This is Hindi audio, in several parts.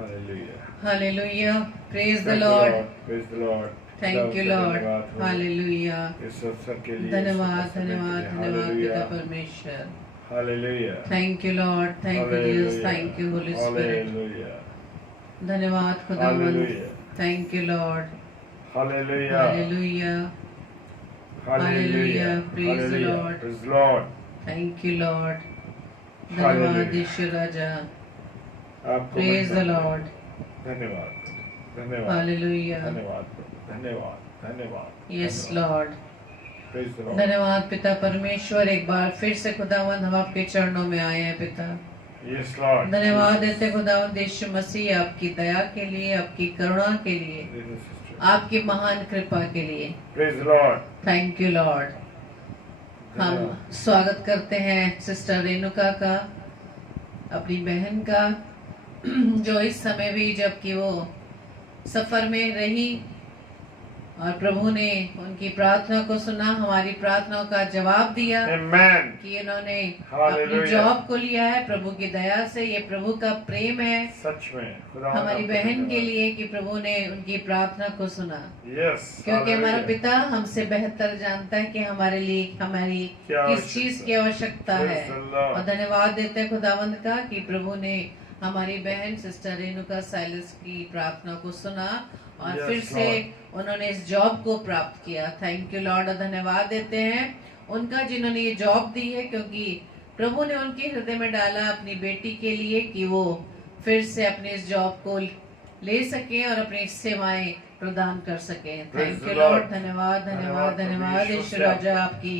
Hallelujah. Hallelujah. Praise the Thank Lord. Praise the Lord. Thank you Lord. Hallelujah. इस अवसर के लिए धन्यवाद धन्यवाद धन्यवाद पिता परमेश्वर. Hallelujah. Thank you Lord. Thank you Jesus. Thank you Holy Spirit. Hallelujah. धन्यवाद खुदावंद. Hallelujah. Thank you Lord. Hallelujah. Hallelujah. Hallelujah. Praise the Lord. Praise the Lord. Thank you Lord. धन्यवाद ईश्वर राजा. Praise the Lord. धन्यवाद धन्यवाद. Hallelujah. धन्यवाद धन्यवाद धन्यवाद. Yes Lord. Praise the Lord. धन्यवाद पिता परमेश्वर. एक बार फिर से खुदावंद हम आपके चरणों में आए हैं पिता. Yes Lord. धन्यवाद देते खुदावंद यीशु मसीह आपकी दया के लिए, आपकी करुणा के लिए, आपकी महान कृपा के लिए. Praise the Lord. Thank you Lord. हम स्वागत करते हैं सिस्टर रेणुका का, अपनी बहन का, जो इस समय भी जबकि वो सफर में रही और प्रभु ने उनकी प्रार्थना को सुना, हमारी प्रार्थनाओं का जवाब दिया. Amen. कि इन्होंने अपनी जॉब को लिया है प्रभु की दया से. ये प्रभु का प्रेम है सच में हमारी बहन के लिए कि प्रभु ने उनकी प्रार्थना को सुना. Yes. क्योंकि हमारा पिता हमसे बेहतर जानता है कि हमारे लिए हमारी किस चीज की आवश्यकता है. और धन्यवाद देते हैं खुदावंद का कि प्रभु ने हमारी बहन सिस्टर रेणुका साइलस की प्रार्थना को सुना और फिर से उन्होंने इस जॉब को प्राप्त किया. Thank you lord. धन्यवाद देते हैं उनका जिन्होंने ये जॉब दी है, क्योंकि प्रभु ने उनके हृदय में डाला अपनी बेटी के लिए कि वो फिर से अपने इस जॉब को ले सके और अपनी सेवाएं प्रदान कर सके. Thank you lord. धन्यवाद धन्यवाद धन्यवाद ईश्वर राजा आपकी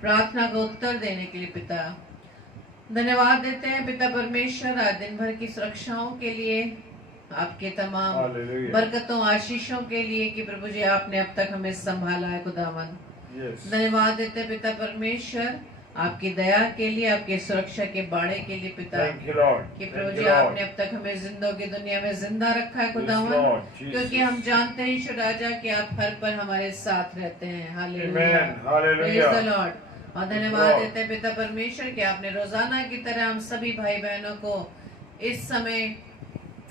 प्रार्थना को उत्तर देने के लिए पिता. धन्यवाद देते हैं पिता परमेश्वर आज दिन भर की सुरक्षाओं के लिए, आपके तमाम बरकतों आशीषों के लिए कि प्रभु जी आपने अब तक हमें संभाला है खुदावन. धन्यवाद देते हैं पिता परमेश्वर आपकी दया के लिए, आपके सुरक्षा के बाड़े के लिए पिता. कि प्रभु जी आपने अब तक हमें जिंदों की दुनिया में जिंदा रखा है खुदावन, क्योंकि हम जानते हैं ईश्वर राजा कि आप हर पल हमारे साथ रहते हैं. हालेलुया. Praise the Lord. और धन्यवाद देते हैं पिता परमेश्वर कि आपने रोजाना की तरह हम सभी भाई बहनों को इस समय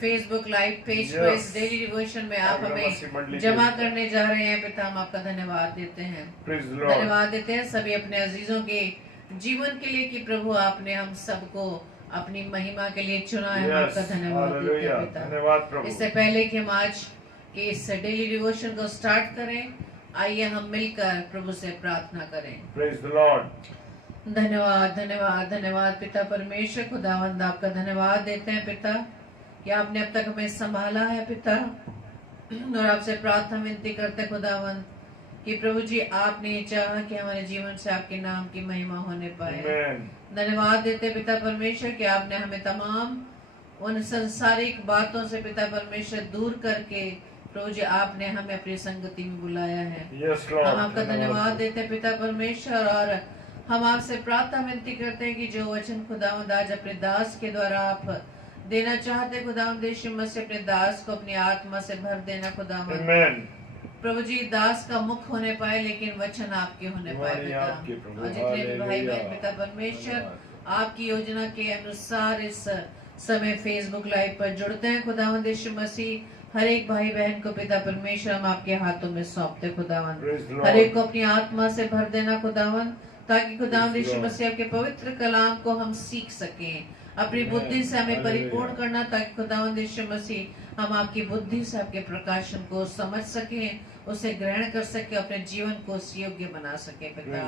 फेसबुक लाइव पेज पर इस डेली डिवोशन में आप हमें जमा करने जा रहे हैं पिता. हम आपका धन्यवाद देते हैं. धन्यवाद देते हैं सभी अपने अजीजों के जीवन के लिए कि प्रभु आपने हम सबको अपनी महिमा के लिए चुना है. आपका धन्यवाद देते हैं पिता. इससे पहले कि हम आज के इस डेली डिवोशन को स्टार्ट करें, आइए हम मिलकर प्रभु से प्रार्थना करें. Praise the Lord. धन्यवाद धन्यवाद धन्यवाद पिता परमेश्वर. खुदावंद आपका धन्यवाद देते हैं पिता कि आपने अब तक हमें संभाला है पिता. और आपसे प्रार्थना विनती करते खुदावंद कि प्रभु जी आपने चाहा कि हमारे जीवन से आपके नाम की महिमा होने पाए. धन्यवाद देते पिता परमेश्वर कि आपने हमें तमाम उन संसारिक बातों से पिता परमेश्वर दूर करके प्रभु जी आपने हमें अपनी संगति में बुलाया है. हम आपका धन्यवाद देते पिता परमेश्वर और हम आपसे प्रार्थना विनती करते हैं कि जो वचन खुदावंद आज अपने दास के द्वारा आप देना चाहते खुदावंद यीशु मसीह अपने दास को अपनी आत्मा से भर देना खुदावंद. प्रभु जी दास का मुख होने पाए लेकिन वचन आपके होने पाए पिता. और जितने भी भाई बहन पिता परमेश्वर आपकी योजना के अनुसार इस समय फेसबुक लाइव पर जुड़ते हैं खुदावंद यीशु मसीह, हर एक भाई बहन को पिता परमेश्वर हम आपके हाथों में सौंपते खुदावन. हर एक को अपनी आत्मा से भर देना खुदावन, ताकि खुदावन यीशु मसीह आपके पवित्र कलाम को हम सीख सकें. अपनी बुद्धि से हमें परिपूर्ण करना ताकि खुदावन यीशु मसीह हम आपकी बुद्धि से आपके प्रकाशन को समझ सकें, उसे ग्रहण कर सके, अपने जीवन को योग्य बना सके पिता.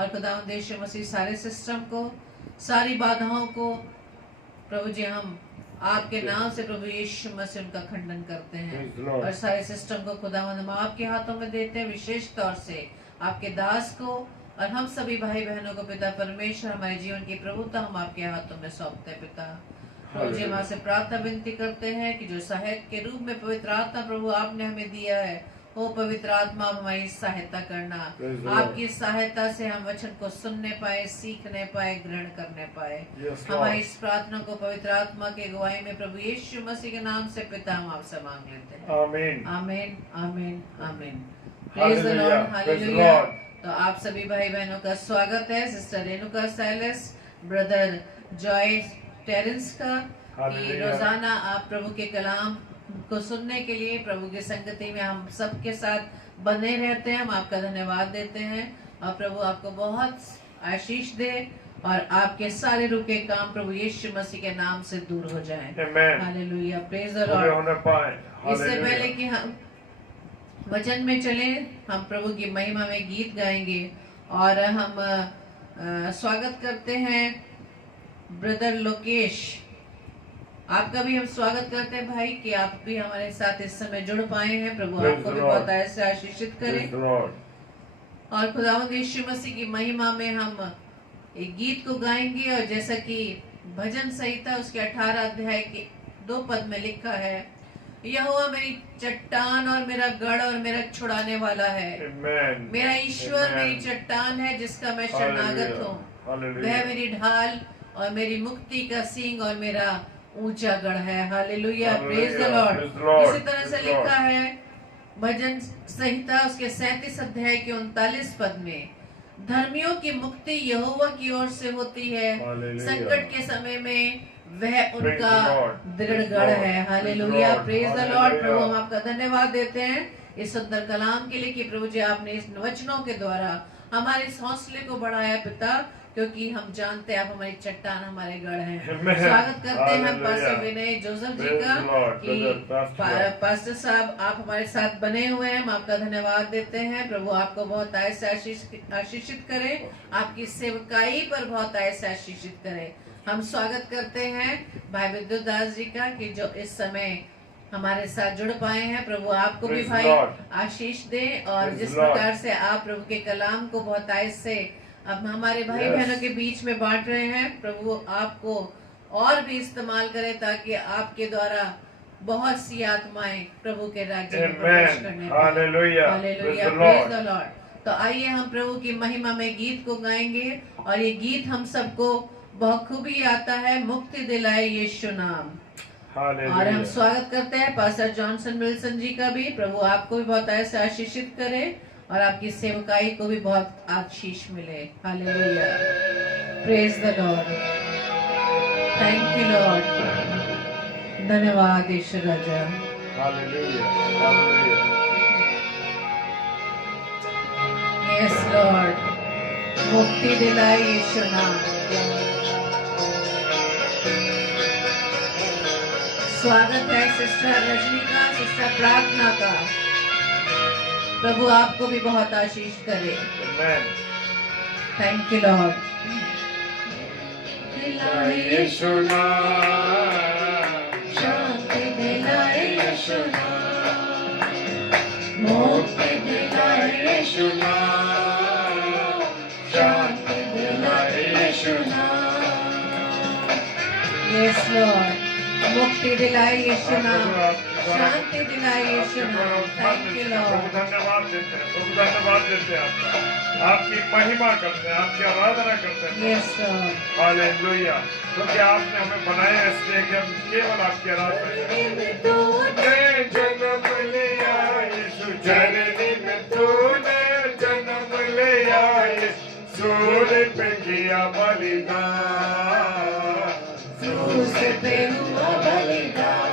और खुदावन यीशु मसीह सारे सिस्टम को, सारी बाधाओं को प्रभु जी हम आपके नाम से प्रभु यीशु मसीह उनका खंडन करते हैं. और सारे सिस्टम को खुदावंद हम आपके हाथों में देते हैं, विशेष तौर से आपके दास को और हम सभी भाई बहनों को पिता परमेश्वर हमारे जीवन की प्रभुता हम आपके हाथों में सौंपते हैं पिता. प्रभु जी हम आपसे प्रार्थना विनती करते हैं कि जो सहायक के रूप में पवित्र आत्मा प्रभु आपने हमें दिया है, वो पवित्र आत्मा हमारी सहायता करना. आपकी सहायता से हम वचन को सुनने पाए, सीखने पाए, ग्रहण करने पाए. हमारी इस प्रार्थना को पवित्र आत्मा के अगुवाई में प्रभु यीशु मसीह के नाम से पिता हम आपसे मांग लेते हैं. आमीन amen amen amen. Praise the Lord. Hallelujah. तो आप सभी भाई बहनों का स्वागत है sister Renuka Silas, brother Joy Terence का कि Hallelujah. रोजाना आप प्रभु के कलाम को सुनने के लिए प्रभु की संगति में हम सबके साथ बने रहते हैं। हम आपका धन्यवाद देते हैं और प्रभु आपको बहुत आशीष दे और आपके सारे रुके काम प्रभु यीशु मसीह के नाम से दूर हो जाएं। Amen. हालेलुया, प्रेज द पूरे लॉर्ड। होने पाए। इससे पहले Hallelujah. कि हम वचन में चले, हम प्रभु की महिमा में गीत गाएंगे और हम स्वागत करते हैं ब्रदर लोकेश। आपका भी हम स्वागत करते हैं भाई कि आप भी हमारे साथ इस समय जुड़ पाए हैं। प्रभु Praise आपको the भी Lord. बहुत ऐसे आशीषित करे Praise the Lord. और खुदावंद यीशु मसीह की महिमा में हम एक गीत को गाएंगे। और जैसा कि भजन संहिता उसके 18 अध्याय के 2 पद में लिखा है, यहोवा मेरी चट्टान और मेरा गढ़ और मेरा छुड़ाने वाला है। Amen. मेरा ईश्वर Amen. मेरी चट्टान है जिसका मैं शरणागत Hallelujah. हूँ। Hallelujah. वह मेरी ढाल और मेरी मुक्ति का सींग और मेरा ऊंचा गढ़ है। Hallelujah, praise the Hallelujah. Lord. Praise the Lord. इसी तरह से Praise the Lord. लिखा है भजन संहिता उसके 37 अध्याय के 39 पद में, धर्मियों की मुक्ति यहोवा की ओर से होती है। Hallelujah. संकट के समय में वह Praise उनका the Lord. दृढ़ Praise the गढ़ Lord. है। Praise hallelujah, the Lord. Praise the Lord. Hallelujah. प्रभु हम आपका धन्यवाद देते हैं इस सुंदर कलाम के लिए कि प्रभु जी आपने इस वचनों के द्वारा हमारे इस हौसले को बढ़ाया पिता, क्योंकि हम जानते हैं आप हमारी चट्टान हमारे गढ़ हैं। Amen. स्वागत करते हैं हम Hallelujah. पास्टर विनय जोसेफ जी Praise का the Lord. कि Pastor. पास्टर साहब आप हमारे साथ बने हुए हैं। हम आपका धन्यवाद देते हैं। प्रभु आपको बहुत ऐसे आशीषित करे, आपकी सेवकाई पर बहुत ऐसे आशीषित करे। हम स्वागत करते हैं भाई विद्युत दास जी का कि जो इस समय हमारे साथ जुड़ पाए हैं। प्रभु आपको भी Praise the भाई Lord. आशीष दे और Praise जिस the Lord. प्रकार से आप प्रभु के कलाम को बहुत ऐसे अब हमारे भाई Yes. बहनों के बीच में बांट रहे हैं। प्रभु आपको और भी इस्तेमाल करे ताकि आपके द्वारा बहुत सी आत्माएं प्रभु के राज्य में प्रवेश Amen. करने पाएं। Hallelujah. Hallelujah, Praise the praise Lord. The Lord. तो आइए हम प्रभु की महिमा में गीत को गाएंगे और ये गीत हम सबको बखूबी आता है, मुक्ति दिलाए यीशु नाम। और हम Hallelujah. स्वागत करते हैं पास्टर जॉनसन विल्सन जी का भी। प्रभु आपको भी बहुत ऐसे आशीषित करे और आपकी सेवकाई को भी बहुत आशीष मिले। Hallelujah, praise the Lord. Thank you lord. धन्यवाद ईश्वर राजा। Hallelujah. Hallelujah. यस लॉर्ड, मुक्ति दिलाए यीशु नाम। स्वागत है सिस्टर रजनी का, सिस्टर प्रार्थना का। प्रभु आपको भी बहुत आशीष करे। Amen. Thank you lord. Yeshu नाम, शांति दिलाए यीशु नाम, मुक्ति दिलाए यीशु नाम, शांति दिलाए यीशु नाम। यस लॉर्ड, मुक्ति दिलाए यीशु नाम, शांति दिलाए यीशु नाम। Thank you lord. धन्यवाद देते हैं, प्रभु धन्यवाद देते हैं आपका, आपकी महिमा करते हैं, आपकी आराधना करते हैं। Yes Lord. हालेलुया, क्योंकि आपने हमें बनाया इसलिए कि हम केवल आपकी आराधना करें। तूने जन्म लिया यीशु, जननी में तूने जन्म लिया यीशु, सूर्य पे किया बलिदान, क्रूस पे हुआ बलिदान,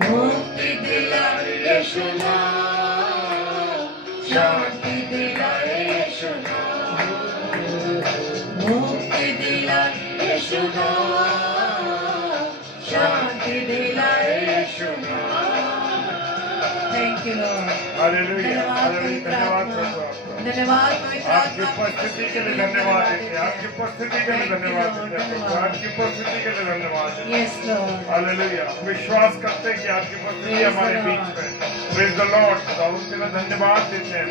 मुक्ति दिलाए यीशु नाम, शांति दिलाए यीशु नाम, मुक्ति दिलाए यीशु नाम, शांति दिलाए यीशु नाम। Thank you Lord. Hallelujah, hallelujah, धन्यवाद प्रभु आपका। धन्यवाद पवित्र आपकी आत्मा। उपस्थिति के लिए धन्यवाद देते हैं, आपकी उपस्थिति के लिए धन्यवाद देते हैं, आपकी उपस्थिति के लिए धन्यवाद देते हैं। Yes Lord. हालेलुया, विश्वास करते हैं कि आपकी उपस्थिति हमारे बीच में। प्रेज द लॉर्ड, खुदा उनके लिए धन्यवाद देते हैं।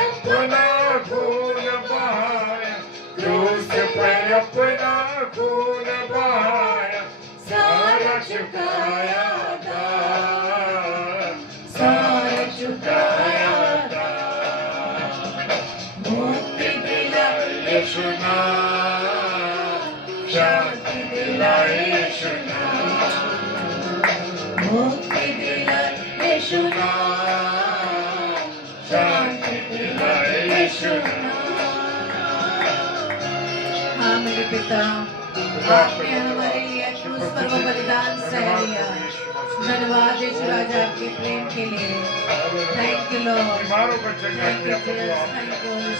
अपना खून बहाया, क्रूस पे अपना खून बहाया, सारा चुकाया दान, सारा चुकाया दान, मुक्ति दिलाए यीशु नाम, शांति दिलाए यीशु नाम, मुक्ति दिलाए यीशु नाम, शांति दिलाए यीशु नाम। हाँ मेरे पिता, आपने हमारे लिए क्रूस पर वो बलिदान सह लिया। धन्यवाद यीशु राजा आपके प्रेम के लिए। Thank you Lord. बीमारों को चंगा किया प्रभु आपने।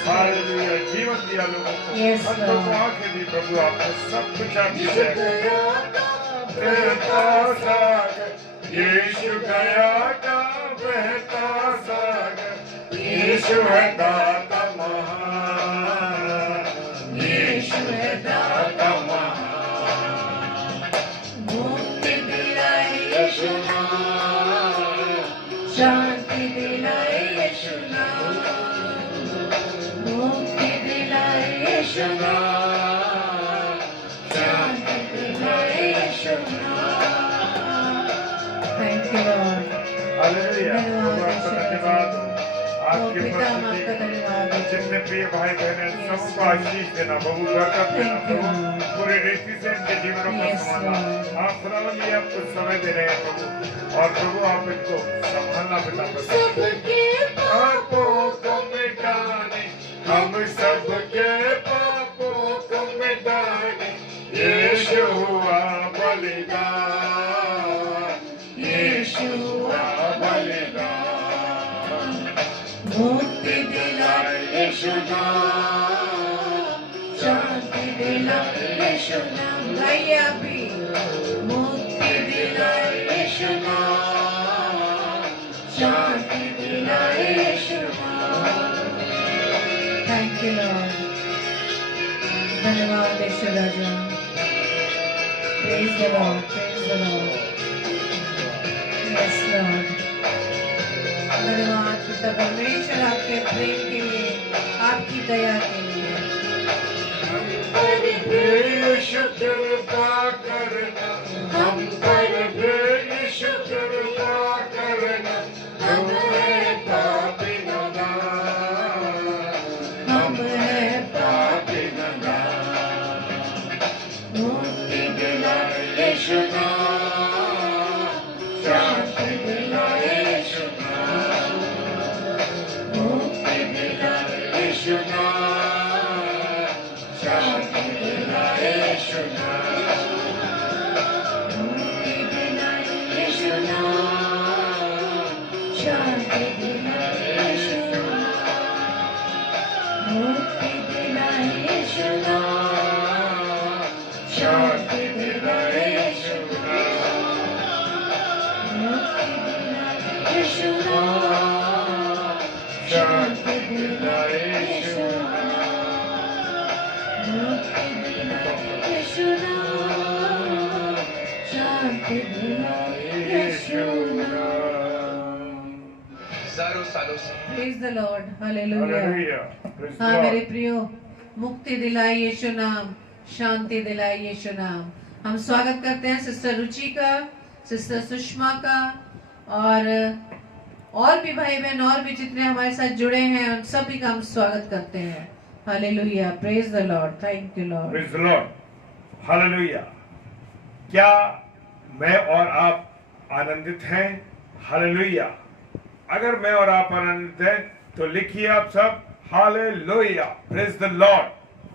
हालेलुया, जीवन दिया लोगों को। Yes, अंधों को Lord. आंखें दी प्रभु आपने। सब कुछ आपकी दया। बहता सागर यीशु दया का बहता सागर। यीशु है दाता महान। यीशु है दाता महान। मुक्ति दिलाए यीशु नाम, शांति दिलाए यीशु नाम, मुक्ति दिलाए यीशु नाम, शांति दिलाए यीशु नाम। Thank you Lord. हालेलुया, प्रभु आपका धन्यवाद। आपके पिता हम आपका प्रति धन्यवाद देते हैं। जितने प्रिय भाई बहन हैं सबको आशीष देना प्रभु, बरकत देना Thank you, प्रभु, Lord. पूरे रीति से इनके जीवनों को Yes, संभालना। Lord. आप खुदावंद ये आपको समय दे रहे हैं प्रभु, और प्रभु आप इनको संभालना पिता सबके पापों को मिटाने, हम सबके पापों को मिटाने यीशु हुआ बलिदान। यीशु हुआ बलिदान। मुक्ति दिलाए यीशु नाम, शांति दिलाए यीशु नाम। गाइए आप भी। मुक्ति दिलाए यीशु नाम, शांति दिलाए यीशु नाम। Thank you lord. धन्यवाद यीशु राजा। Praise the lord, praise the lord. Yes lord. धन्यवाद पिता परमेश्वर आपके प्रेम के लिए, आपकी दया के लिए। यीशु कृपा करना, हम पर यीशु कृपा करना, हम हैं पापी नादान, हम हैं पापी नादान। मुक्ति दिलाए यीशु नाम, शांति दिलाए यीशु नाम, मुक्ति दिलाए यीशु नाम, शांति दिलाए यीशु नाम, मुक्ति दिलाए यीशु नाम, शांति दिलाए यीशु नाम, मुक्ति दिलाए यीशु नाम, शांति दिलाए यीशु नाम, मुक्ति दिलाए यीशु नाम, शांति दिलाए यीशु नाम, मुक्ति दिलाए यीशु नाम, शांति दिलाए यीशु नाम। हजारों सालों से Praise the Lord. Hallelujah. Hallelujah, praise the हाँ लॉर्ड। मेरे प्रियो, मुक्ति दिलाए यीशु नाम, शांति दिलाए यीशु नाम। हम स्वागत करते हैं सिस्टर रुचि का, सिस्टर सुषमा का, और भी भाई बहन और भी जितने हमारे साथ जुड़े हैं उन सभी का हम स्वागत करते हैं। Hallelujah, praise the Lord. Thank you Lord. Praise the Lord. Hallelujah. क्या मैं और आप आनंदित हैं? हालेलुया। अगर मैं और आप आनंदित हैं तो लिखिए आप सब हालेलुया, प्रेज द लॉर्ड।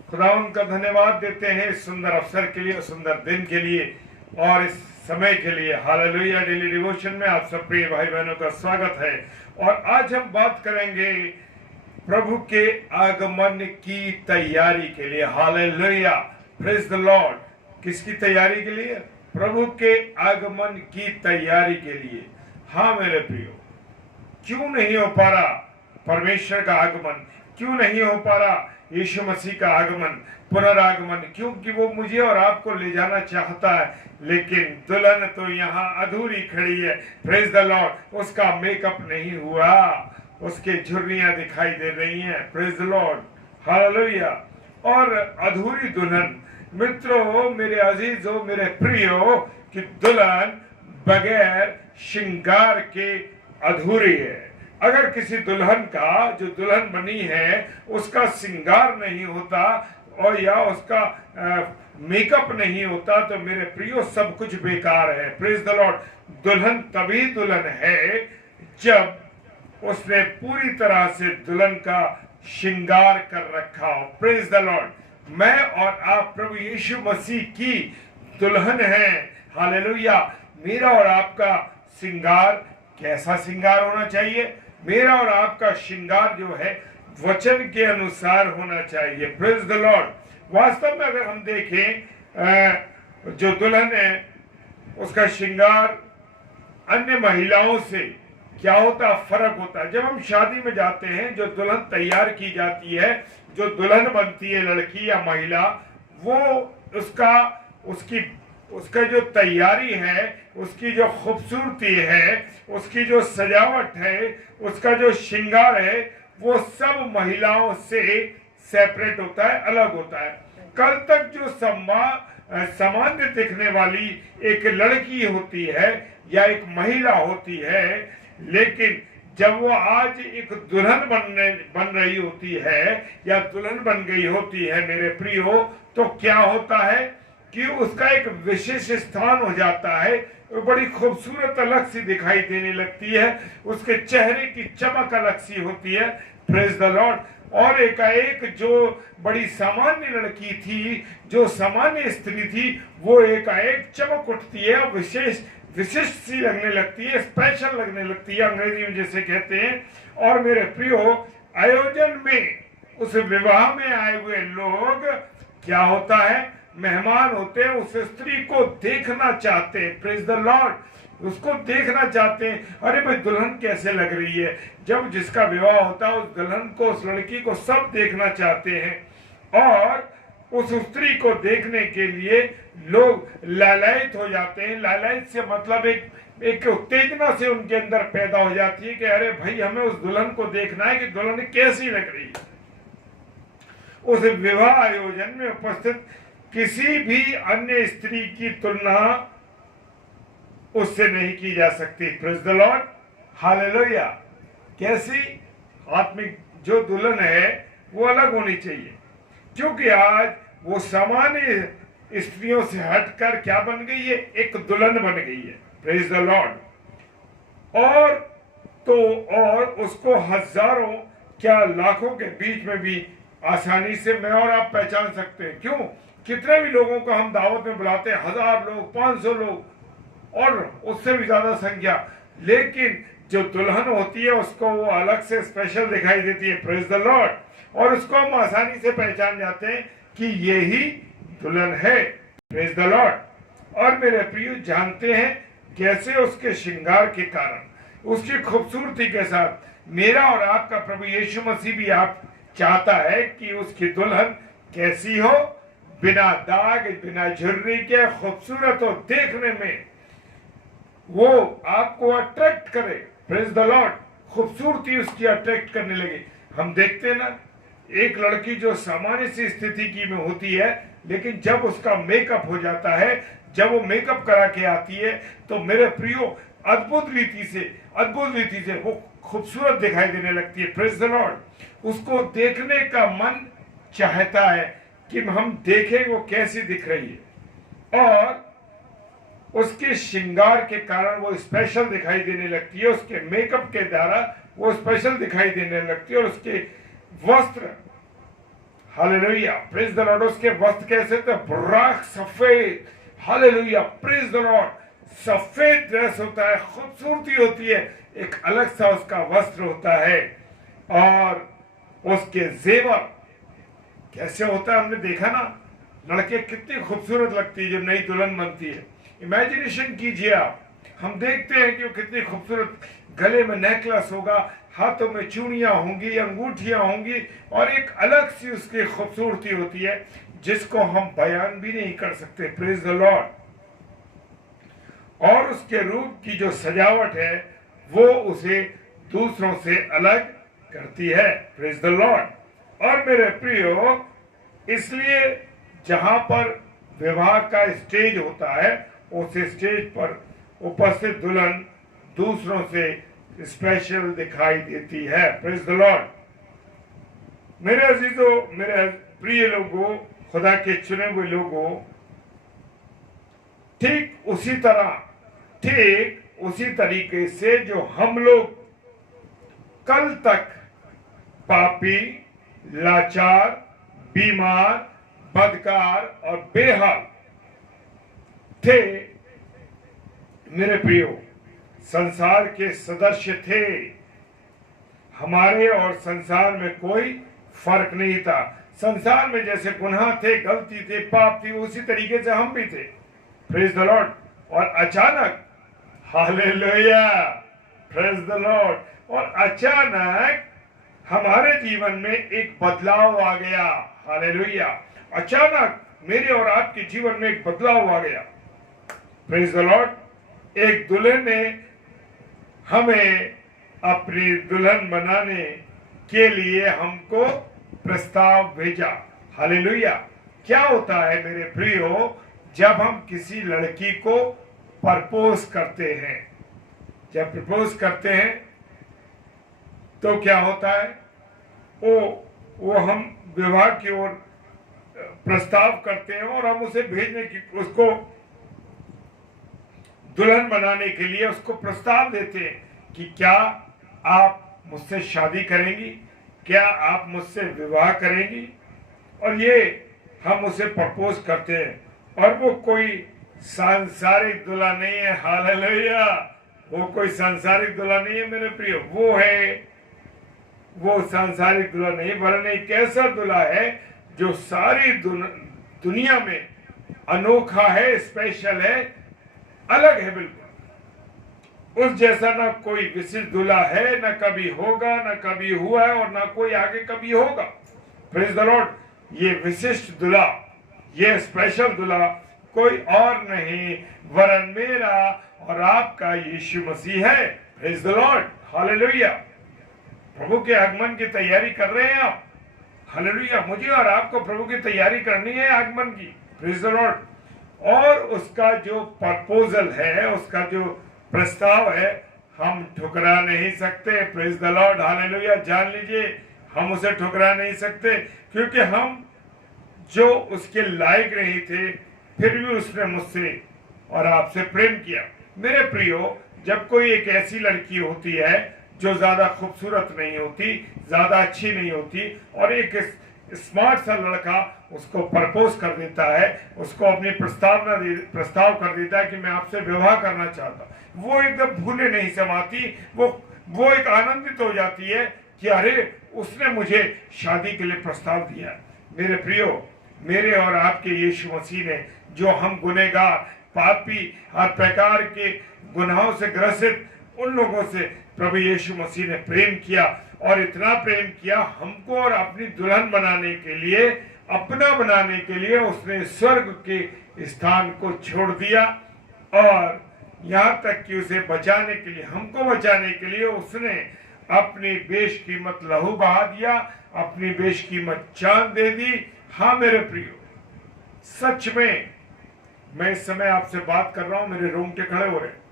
खुदावंद का धन्यवाद देते हैं इस सुंदर अवसर के लिए, सुंदर दिन के लिए और इस समय के लिए। हालेलुया। डेली डिवोशन में आप सब प्रिय भाई बहनों का स्वागत है। और आज हम बात करेंगे प्रभु के आगमन की तैयारी के लिए। Hallelujah, praise the Lord. किसकी तैयारी के लिए? प्रभु के आगमन की तैयारी के लिए। हाँ मेरे प्रियो, क्यों नहीं हो पा रहा परमेश्वर का आगमन? क्यों नहीं हो पा रहा यीशु मसीह का आगमन, पुनरागमन? क्योंकि वो मुझे और आपको ले जाना चाहता है, लेकिन दुल्हन तो यहाँ अधूरी खड़ी है। Praise the Lord. उसका मेकअप नहीं हुआ, उसके झुर्रियां दिखाई दे रही हैं। Praise the Lord. हालेलुया। और अधूरी दुल्हन, मित्रों, मेरे अजीजों, मेरे प्रियो, कि दुल्हन बगैर श्रृंगार के अधूरी है। अगर किसी दुल्हन का, जो दुल्हन बनी है, उसका श्रृंगार नहीं होता और या उसका मेकअप नहीं होता तो मेरे प्रियो सब कुछ बेकार है। Praise the Lord. दुल्हन तभी दुल्हन है जब उसने पूरी तरह से दुल्हन का श्रृंगार कर रखा हो। Praise the Lord. मैं और आप प्रभु यीशु मसीह की दुल्हन हैं। हालेलुया। मेरा और आपका श्रृंगार कैसा श्रृंगार होना चाहिए? मेरा और आपका श्रृंगार जो है वचन के अनुसार होना चाहिए। Praise the Lord. वास्तव में अगर हम देखें जो दुल्हन है उसका श्रृंगार अन्य महिलाओं से क्या होता, फर्क होता है। जब हम शादी में जाते हैं, जो दुल्हन तैयार की जाती है, जो दुल्हन बनती है लड़की या महिला, वो उसका जो तैयारी है, उसकी जो खूबसूरती है, उसकी जो सजावट है, उसका जो श्रृंगार है, वो सब महिलाओं से सेपरेट होता है, अलग होता है। कल तक जो सामान्य दिखने वाली एक लड़की होती है या एक महिला होती है, लेकिन जब वो आज एक दुल्हन बन रही होती है या दुल्हन बन गई होती है मेरे प्रियो, तो क्या होता है कि उसका एक विशेष स्थान हो जाता है। वो बड़ी खूबसूरत अलग सी दिखाई देने लगती है, उसके चेहरे की चमक अलग सी होती है। Praise the Lord. और एकाएक जो बड़ी सामान्य लड़की थी, जो सामान्य स्त्री थी, वो एकाएक चमक उठती है, विशिष्ट सी लगने लगती है, स्पेशल लगने लगती है, अंग्रेजी में जैसे कहते हैं। और मेरे प्रियो, आयोजन में उस विवाह में आए हुए लोग क्या होता है, मेहमान होते हैं, उस स्त्री को देखना चाहते हैं। Praise the Lord. उसको देखना चाहते हैं, अरे भाई दुल्हन कैसे लग रही है। जब जिसका विवाह होता है उस दुल्हन को, उस लड़की को सब देखना चाहते हैं और उस स्त्री को देखने के लिए लोग लालायित हो जाते हैं। लालायित से मतलब एक उत्तेजना से उनके अंदर पैदा हो जाती है कि अरे भाई हमें उस दुल्हन को देखना है कि दुल्हन कैसी लग रही है। उस विवाह आयोजन में उपस्थित किसी भी अन्य स्त्री की तुलना उससे नहीं की जा सकती। Praise the Lord. हालेलुया। कैसी? आत्मिक जो दुल्हन है वो अलग होनी चाहिए, क्योंकि आज वो सामान्य स्त्रियों से हटकर क्या बन गई है, एक दुल्हन बन गई है। Praise the Lord. और उसको हजारों क्या लाखों के बीच में भी आसानी से मैं और आप पहचान सकते हैं। क्यों? कितने भी लोगों को हम दावत में बुलाते हैं, 1000 लोग, 500 लोग और उससे भी ज्यादा संख्या, लेकिन जो दुल्हन होती है उसको वो अलग से स्पेशल दिखाई देती है। Praise the Lord. और उसको हम आसानी से पहचान जाते हैं कि ये ही दुल्हन है। Praise the Lord. और मेरे प्रिय, जानते हैं कैसे? उसके श्रृंगार के कारण, उसकी खूबसूरती के साथ मेरा और आपका प्रभु यीशु मसीह भी आप चाहता है कि उसकी दुल्हन कैसी हो, बिना दाग, बिना झुर्री के खूबसूरत हो, देखने में वो आपको अट्रैक्ट करे। Praise the Lord. खूबसूरती उसकी अट्रैक्ट करने लगे। हम देखते हैं ना, एक लड़की जो सामान्य सी स्थिति की में होती है, लेकिन जब उसका मेकअप हो जाता है, जब वो मेकअप करा के आती है, तो मेरे प्रियो अद्भुत रीति से वो खूबसूरत दिखाई देने लगती है। Praise the Lord. उसको देखने का मन चाहता है कि हम देखें वो कैसी दिख रही है, और उसके श्रृंगार के कारण वो स्पेशल दिखाई देने लगती है। उसके मेकअप के द्वारा वो स्पेशल दिखाई देने लगती है। और उसके वस्त्र, हालेलुया, प्रेज द लॉर्ड, उसके वस्त्र कैसे थे? बुर्राक सफेद, हालेलुया, प्रेज द लॉर्ड, सफेद ड्रेस होता है, खूबसूरती होती है, एक अलग सा उसका वस्त्र होता है। और उसके जेवर कैसे होता है, हमने देखा ना, लड़के कितनी खूबसूरत लगती है जब नई दुल्हन बनती है। इमेजिनेशन कीजिए आप, हम देखते हैं कि वो कितनी खूबसूरत, गले में नेकलेस होगा, हाथों में चूड़ियां होंगी, अंगूठियां होंगी, और एक अलग सी उसकी खूबसूरती होती है जिसको हम बयान भी नहीं कर सकते। Praise the Lord. और उसके रूप की जो सजावट है वो उसे दूसरों से अलग करती है। Praise the Lord. और मेरे प्रियो, इसलिए जहां पर विवाह का स्टेज होता है, उस स्टेज पर उपस्थित दुल्हन दूसरों से स्पेशल दिखाई देती है। Praise the Lord. मेरे अजीजों, मेरे प्रिय लोगों, खुदा के चुने हुए लोगों, ठीक उसी तरीके से जो हम लोग कल तक पापी, लाचार, बीमार, बदकार और बेहाल थे। मेरे प्रियो, संसार के सदस्य थे। हमारे और संसार में कोई फर्क नहीं था। संसार में जैसे गुनाह थे, गलती थे, पाप थी, उसी तरीके से हम भी थे। Praise the Lord. और अचानक, हालेलुया, प्रेज द लॉर्ड, और अचानक हमारे जीवन में एक बदलाव आ गया। हालेलुया। अचानक मेरे और आपके जीवन में एक बदलाव आ गया। Praise the Lord. एक दुल्हन ने हमें अपनी दुल्हन बनाने के लिए हमको प्रस्ताव भेजा। हालेलुया। क्या होता है मेरे प्रियो, जब हम किसी लड़की को प्रपोज करते हैं, जब प्रपोज करते हैं तो क्या होता है, वो हम विवाह की ओर प्रस्ताव करते हैं और हम उसे भेजने की, उसको दुल्हन बनाने के लिए उसको प्रस्ताव देते हैं कि क्या आप मुझसे शादी करेंगी, क्या आप मुझसे विवाह करेंगी। और ये हम उसे प्रपोज करते हैं। और वो कोई सांसारिक दूल्हा नहीं है। हालेलुया। वो कोई सांसारिक दूल्हा नहीं है मेरे प्रिय, वो सांसारिक दूल्हा नहीं, वरन एक ऐसा दूल्हा है जो सारी दुनिया में अनोखा है, स्पेशल है, अलग है बिल्कुल। उस जैसा ना कोई विशिष्ट दूल्हा है, ना कभी होगा, ना कभी हुआ है, और ना कोई आगे कभी होगा। Praise the Lord. ये विशिष्ट दूल्हा, ये स्पेशल दूल्हा कोई और नहीं वरन मेरा और आपका यीशु मसीह है। Praise the Lord. हालेलुया। प्रभु के आगमन की तैयारी कर रहे हैं आप। हालेलुया। मुझे और आपको प्रभु की तैयारी करनी है आगमन की। Praise the Lord. और उसका जो प्रपोजल है, उसका जो प्रस्ताव है, हम ठुकरा नहीं सकते। Praise the Lord. हालेलुया। जान लीजिए, हम उसे ठुकरा नहीं सकते, क्योंकि हम जो उसके लायक नहीं थे, फिर भी उसने मुझसे और आपसे प्रेम किया। मेरे प्रियो, जब कोई एक ऐसी लड़की होती है जो ज्यादा खूबसूरत नहीं होती, ज्यादा अच्छी नहीं होती, और एक स्मार्ट सा लड़का उसको प्रपोज कर देता है, उसको अपनी प्रस्ताव कर देता है कि मैं आपसे विवाह करना चाहता, वो एकदम भूले नहीं समाती। वो एक आनंदित हो जाती है कि अरे, उसने मुझे शादी के लिए प्रस्ताव दिया। मेरे प्रियो, मेरे और आपके यीशु मसीह ने, जो हम गुनहगार, पापी, हर प्रकार के गुनाहों से ग्रसित उन लोगों से प्रभु यीशु मसीह ने प्रेम किया, और इतना प्रेम किया हमको, और अपनी दुल्हन बनाने के लिए, अपना बनाने के लिए उसने स्वर्ग के स्थान को छोड़ दिया, और यहाँ तक कि उसे बचाने के लिए, हमको बचाने के लिए उसने अपनी बेशकीमत लहू बहा दिया, अपनी बेशकीमत जान दे दी। हाँ मेरे प्रियो, सच में मैं इस समय आपसे बात कर रहा हूं, मेरे रोंगटे खड़े हो रहे हैं,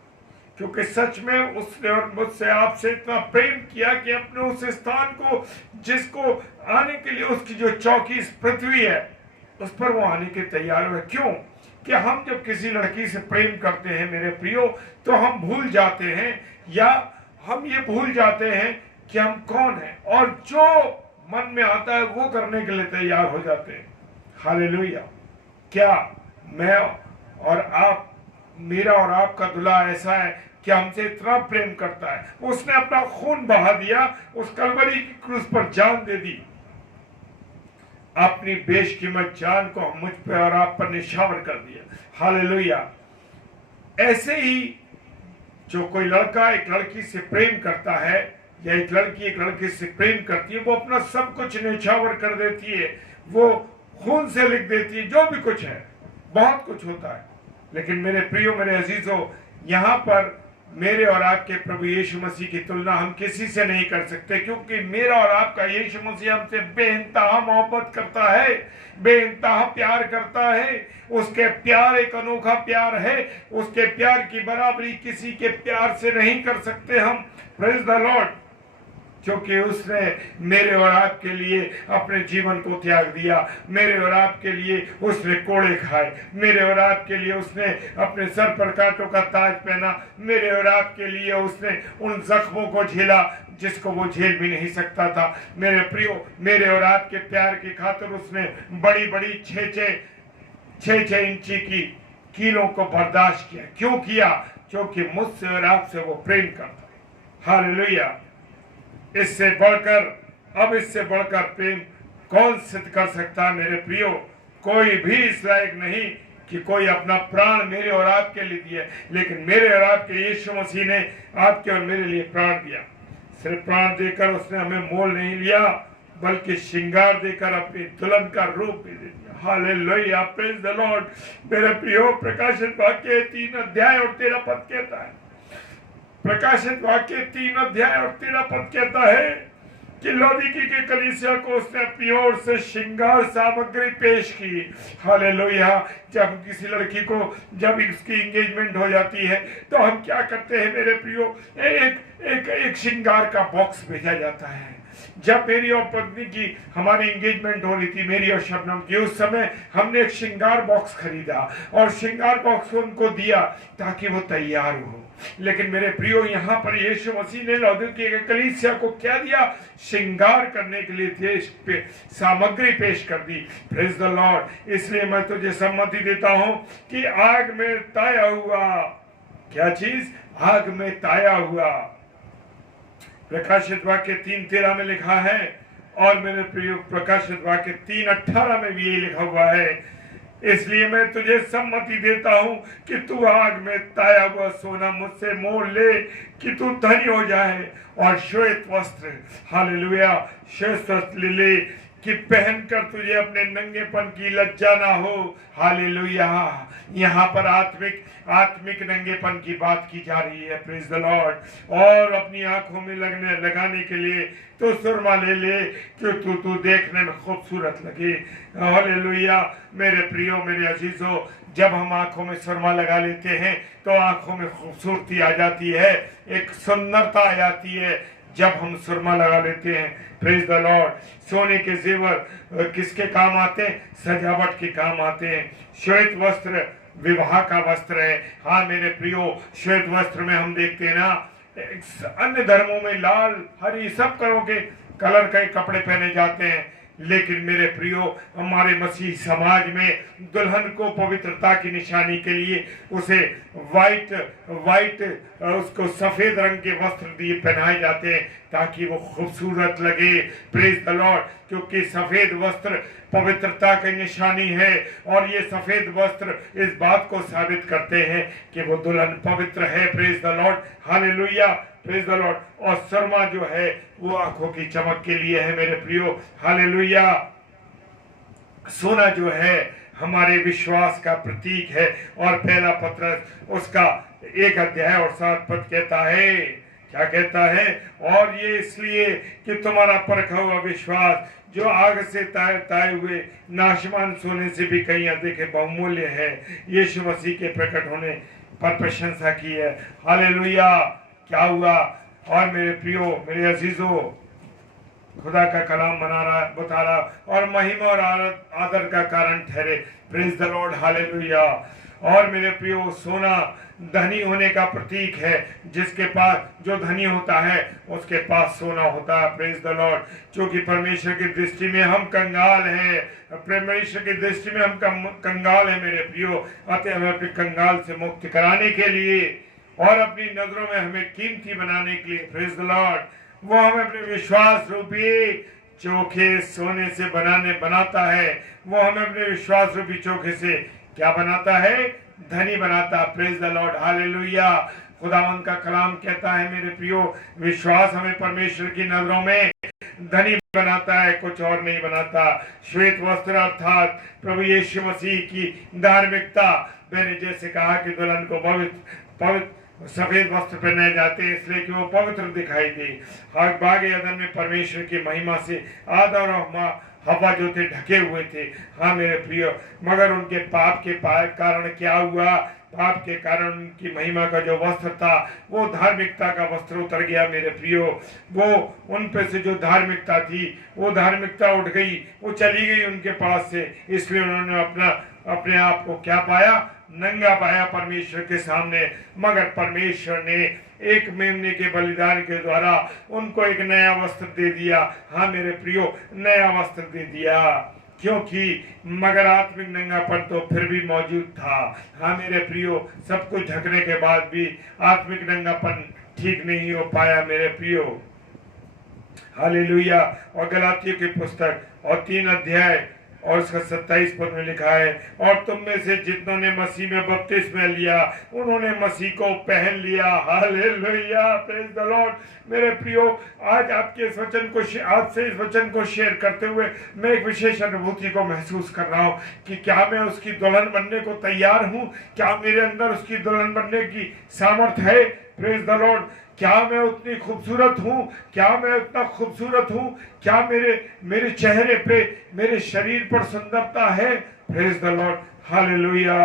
क्योंकि सच में उसने और मुझसे, आपसे इतना प्रेम किया कि अपने उस स्थान को, जिसको आने के लिए उसकी जो चौकी इस पृथ्वी है, उस पर वो आने के तैयार हुए। क्यों? कि हम जब किसी लड़की से प्रेम करते हैं मेरे प्रियो, तो हम भूल जाते हैं, या हम ये भूल जाते हैं कि हम कौन हैं, और जो मन में आता है वो करने के लिए तैयार हो जाते हैं। हालेलुया। क्या मैं और आप, मेरा और आपका दूल्हा ऐसा है कि हमसे इतना प्रेम करता है, उसने अपना खून बहा दिया, उस कलवरी की क्रूस पर जान दे दी, अपनी बेशकीमत जान को मुझ पे और आप पर निछावर कर दिया। हालेलुया। ऐसे ही जो कोई लड़का एक लड़की से प्रेम करता है, या एक लड़की एक लड़के से प्रेम करती है, वो अपना सब कुछ निछावर कर देती है, वो खून से लिख देती है, जो भी कुछ है, बहुत कुछ होता है। लेकिन मेरे प्रियो, मेरे अजीजों, यहाँ पर मेरे और आपके प्रभु यीशु मसीह की तुलना हम किसी से नहीं कर सकते, क्योंकि मेरा और आपका यीशु मसीह हमसे बेइंतहा मोहब्बत करता है, बेइंतहा प्यार करता है। उसके प्यार एक अनोखा प्यार है, उसके प्यार की बराबरी किसी के प्यार से नहीं कर सकते हम। Praise the Lord. क्योंकि उसने मेरे और आपके लिए अपने जीवन को त्याग दिया। मेरे और आपके लिए उसने कोड़े खाए, मेरे और आपके लिए उसने अपने सर पर कांटों का ताज पहना, मेरे और आपके लिए उसने उन जख्मों को झेला जिसको वो झेल भी नहीं सकता था। मेरे प्रियो, मेरे और आपके प्यार की खातिर उसने बड़ी बड़ी 6 इंची की कीलों को बर्दाश्त किया। क्यों किया? क्योंकि मुझसे और आपसे वो प्रेम करता। हालेलुया। इससे बढ़कर प्रेम कौन सिद्ध कर सकता है मेरे प्रियो? कोई भी इस लायक नहीं कि कोई अपना प्राण मेरे और आपके लिए दिए, लेकिन मेरे और आपके यीशु मसीह ने आपके और मेरे लिए प्राण दिया। सिर्फ प्राण देकर उसने हमें मोल नहीं लिया, बल्कि श्रृंगार देकर अपनी दुल्हन का रूप भी दे दिया। Hallelujah, praise the Lord. मेरे प्रियो, प्रकाशित वाक्य 3 अध्याय और 13 पद कहता है, प्रकाशित वाक्य 3 अध्याय और 13 पद कहता है कि लौदीकी के कलीसिया को उसने अपनी ओर से श्रृंगार सामग्री पेश की। हालेलुया। जब किसी लड़की को जब इसकी एंगेजमेंट हो जाती है तो हम क्या करते हैं मेरे प्रियो? एक श्रृंगार का बॉक्स भेजा जाता है। जब मेरी और पत्नी की हमारी एंगेजमेंट हो रही थी, मेरी और शबनम की, उस समय हमने एक श्रृंगार बॉक्स खरीदा और श्रृंगार बॉक्स उनको दिया ताकि वो तैयार हो। लेकिन मेरे प्रियो, यहाँ पर यीशु मसीह ने लौदीकी के कलीसिया को क्या दिया? श्रृंगार करने के लिए सामग्री पेश कर दी। Praise the Lord. इसलिए मैं तुझे सम्मति देता हूं कि आग में ताया हुआ, क्या चीज? आग में ताया हुआ। प्रकाशित वाक्य 3:13 में लिखा है, और मेरे प्रिय प्रकाशित वाक्य 3:18 में भी यही लिखा हुआ है। इसलिए मैं तुझे सम्मति देता हूं कि तू आग में ताया हुआ सोना मुझसे मोल ले, कि तू धनी हो जाए, और श्वेत वस्त्र, हालेलुया, श्वेत वस्त्र ले कि पहनकर तुझे अपने नंगेपन की लज्जा ना हो। हालेलुया। यहाँ पर आत्मिक नंगेपन की बात की जा रही है। Praise the Lord. और अपनी आंखों में लगाने के लिए तो सुरमा ले कि तू देखने में खूबसूरत लगे। हालेलुया। मेरे प्रियो, मेरे अजीजों, जब हम आंखों में सुरमा लगा लेते हैं तो आंखों में खूबसूरती आ जाती है, एक सुंदरता आ जाती है जब हम सुरमा लगा लेते हैं। Praise the Lord. सोने के जेवर किसके काम आते हैं? सजावट के काम आते हैं। श्वेत वस्त्र विवाह का वस्त्र है। हाँ मेरे प्रियो, श्वेत वस्त्र में हम देखते हैं ना, अन्य धर्मों में लाल हरी सब कलर के कपड़े पहने जाते हैं, लेकिन मेरे प्रियो, हमारे मसीह समाज में दुल्हन को पवित्रता की निशानी के लिए उसे वाइट उसको सफेद रंग के वस्त्र दिए पहनाए जाते हैं ताकि वो खूबसूरत लगे। Praise the Lord. क्योंकि सफेद वस्त्र पवित्रता की निशानी है, और ये सफेद वस्त्र इस बात को साबित करते हैं कि वो दुल्हन पवित्र है। Praise the Lord. Hallelujah. Praise the Lord. और सुरमा जो है वो आंखों की चमक के लिए है मेरे प्रियो। हालेलुया। सोना जो है हमारे विश्वास का प्रतीक है, और पहला पत्रस उसका 1 अध्याय और 7 पद कहता है, क्या कहता है? और ये इसलिए कि तुम्हारा परखा हुआ विश्वास जो आग से ताए हुए नाशमान सोने से भी कहीं अधिक बहुमूल्य है, यीशु मसीह के प्रकट होने पर प्रशंसा की है। हालेलुया। क्या हुआ? और मेरे प्रियो, मेरे अजीजों, खुदा का कलाम बता रहा और महिमा और आदर का कारण ठहरे। Praise the Lord. हालेलुया। और मेरे प्रियो, सोना धनी होने का प्रतीक है। जिसके पास, जो धनी होता है उसके पास सोना होता है। Praise the Lord. क्योंकि परमेश्वर की दृष्टि में हम कंगाल हैं, परमेश्वर की दृष्टि में हम कंगाल हैं मेरे प्रियो। अतः हमें अपने कंगाल से मुक्त कराने के लिए और अपनी नजरों में हमें कीमती बनाने के लिए, प्रेज द लॉर्ड, वो हमें अपने विश्वास रूपी चोखे सोने से बनाता है। वो हमें अपने विश्वास रूपी चोखे से क्या बनाता है? धनी बनाता। Praise the Lord. हालेलुया। खुदावंद का कलाम कहता है मेरे प्रियो, विश्वास हमें परमेश्वर की नजरों में धनी बनाता है, कुछ और नहीं बनाता। श्वेत वस्त्र अर्थात प्रभु यीशु मसीह की धार्मिकता। मैंने जैसे कहा कि दुल्हन को पवित्र सफेद वस्त्र पहनाए जाते हैं इसलिए कि वो पवित्र दिखाई दे। बाग एदन में परमेश्वर की महिमा से आदम और हवा जो थे ढके हुए थे। हाँ मेरे प्रिय, मगर उनके पाप के कारण क्या हुआ पाप के कारण उनकी महिमा का जो वस्त्र था वो धार्मिकता का वस्त्र उतर गया मेरे प्रियो। वो उन पे से जो धार्मिकता थी वो धार्मिकता उठ गई, वो चली गई उनके पास से, इसलिए उन्होंने अपने आप को क्या पाया, नंगा पाया परमेश्वर के सामने। मगर परमेश्वर ने एक मेमने के बलिदान के द्वारा उनको एक नया वस्त्र दे दिया। हाँ मेरे प्रियो, नया वस्त्र दे दिया, क्योंकि मगर आत्मिक नंगापन तो फिर भी मौजूद था। हाँ मेरे प्रियो, सब कुछ ढकने के बाद भी आत्मिक नंगापन ठीक नहीं हो पाया मेरे प्रियो। हालेलुया। और गलातियों की पुस्तक और 3 अध्याय और उसका 27 पद में लिखा है, और तुम में से जितनों ने मसीह में बपतिस्मा लिया उन्होंने मसीह को पहन लिया। Hallelujah, praise the Lord. मेरे प्रियो, आज आपके इस वचन को आपसे इस वचन को शेयर करते हुए मैं एक विशेष अनुभूति को महसूस कर रहा हूँ कि क्या मैं उसकी दुल्हन बनने को तैयार हूँ, क्या मेरे अंदर उसकी दुल्हन बनने की सामर्थ्य है। Praise the Lord. क्या मैं उतनी खूबसूरत हूँ, क्या मैं उतना खूबसूरत हूँ, क्या मेरे चेहरे पे, मेरे शरीर पर सुंदरता है। Praise the Lord, hallelujah.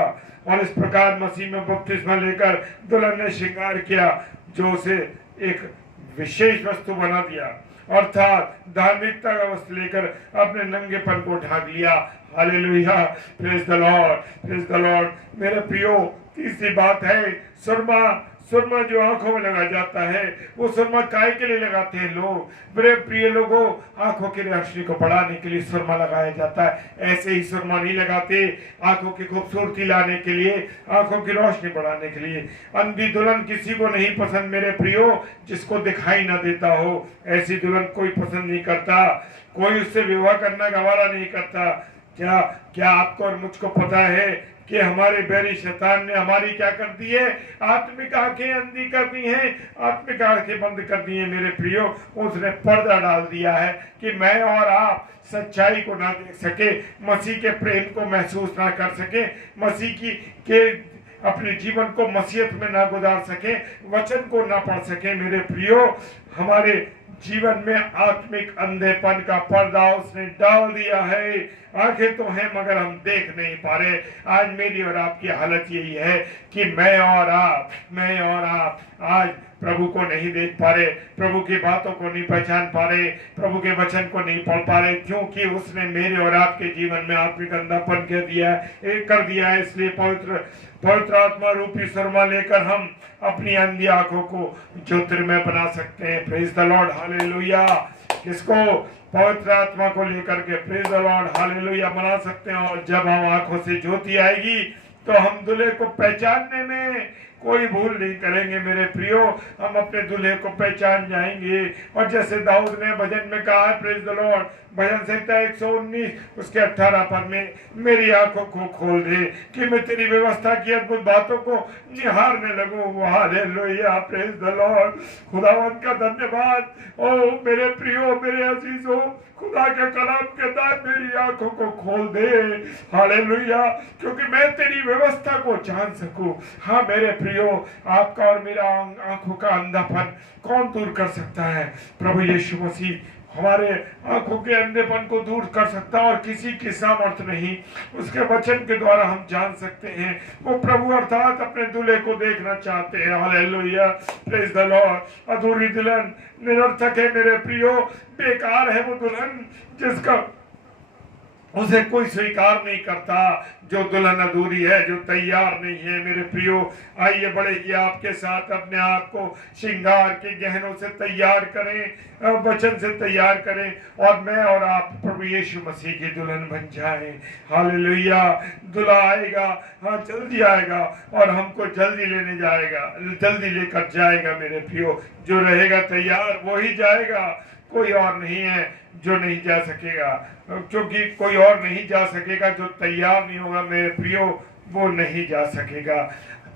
और इस प्रकार मसीह में बपतिस्मा लेकर दुल्हन ने श्रृंगार किया, जो उसे एक विशेष वस्तु बना दिया, अर्थात धार्मिकता का वस्त्र लेकर अपने नंगेपन को ढाक लिया। Hallelujah, praise the lord, praise the Lord. मेरे प्रियो, तीसरी बात है सुरमा। सुरमा जो आंखों में लगाया जाता है, वो सुरमा काय के लिए लगाते हैं लोग। मेरे प्रिय लोगों, आंखों की रोशनी को बढ़ाने के लिए सुरमा लगाया जाता है। ऐसे ही सुरमा नहीं लगाते आंखों की खूबसूरती लाने के लिए, आंखों की रोशनी बढ़ाने के लिए। अंधी दुल्हन किसी को नहीं पसंद मेरे प्रियो, जिसको दिखाई ना देता हो। ऐसी दुल्हन कोई पसंद नहीं करता, कोई उससे विवाह करना गवारा नहीं करता। क्या आपको और मुझको पता है कि हमारे बैरी शैतान ने हमारी क्या कर दी है, आत्मिक आंखें अंधी कर दी हैं, आत्मिक आंखें बंद कर दी हैं मेरे प्रियो। उसने पर्दा डाल दिया है कि मैं और आप सच्चाई को ना देख सके, मसीह के प्रेम को महसूस ना कर सके, मसीह के अपने जीवन को मसीहत में ना गुजार सके, वचन को ना पढ़ सके। मेरे प्रियो, हमारे जीवन में आत्मिक अंधेपन का पर्दा उसने डाल दिया है। आंखें तो हैं मगर हम देख नहीं पा रहे। आज मेरी और आपकी हालत यही है कि मैं और आप आज प्रभु को नहीं देख पा रहे, प्रभु की बातों को नहीं पहचान पा रहे, प्रभु के वचन को नहीं पढ़ पा रहे, क्योंकि उसने मेरे और आपके जीवन में आत्मिक अंधापन कर दिया है। इसलिए पवित्र आत्मा रूपी सुरमा लेकर हम अपनी अंधी आंखों को ज्योतिर्मय बना सकते हैं। Praise the Lord, hallelujah. किसको? पवित्र आत्मा को लेकर के, प्रेज द लॉर्ड, हालेलुया, बना सकते हैं। और जब हम आंखों से ज्योति आएगी तो हम दूल्हे को पहचानने में कोई भूल नहीं करेंगे मेरे प्रियो। हम अपने दूल्हे को पहचान जाएंगे। और जैसे दाऊद ने भजन में कहा है, प्रेज द लॉर्ड, भजन संहिता 119 उसके 18 पद में, मेरी आंखों को खोल दे कि मैं तेरी व्यवस्था की अद्भुत बातों को निहारने लगूं। Hallelujah, praise the lord. खुदावंत का धन्यवाद। ओ मेरे प्रियो, मेरे अजीजों, खुदा का कलाम कहता है मेरी आंखों को खोल दे। हालेलुया, क्योंकि मैं तेरी व्यवस्था को जान सकूं। हाँ मेरे प्रियो, आपका और मेरा आंखों का अंधापन कौन दूर कर सकता है? प्रभु यीशु मसीह हमारे आंखों के अंधेपन को दूर कर सकता है, और किसी की सामर्थ्य नहीं। उसके वचन के द्वारा हम जान सकते हैं। वो प्रभु अर्थात अपने दूल्हे को देखना चाहते हैं। Hallelujah, praise the Lord. अधूरी दुल्हन निरर्थक है मेरे प्रियो, बेकार है वो दुल्हन जिसका उसे कोई स्वीकार नहीं करता। जो दुल्हन अधूरी है, जो तैयार नहीं है मेरे प्रियो, आइए बढ़ेगी आपके साथ अपने आप को श्रृंगार के गहनों से तैयार करें, वचन से तैयार करें, और मैं और आप प्रभु यीशु मसीह की दुल्हन बन जाएं। हालेलुया, दूल्हा आएगा, हाँ जल्दी आएगा, और हमको जल्दी लेने जाएगा, जल्दी लेकर जाएगा मेरे प्रियो। जो रहेगा तैयार वही जाएगा, कोई और नहीं है जो नहीं जा सकेगा, क्योंकि कोई और नहीं जा सकेगा जो तैयार नहीं होगा मेरे प्रियो, वो नहीं जा सकेगा।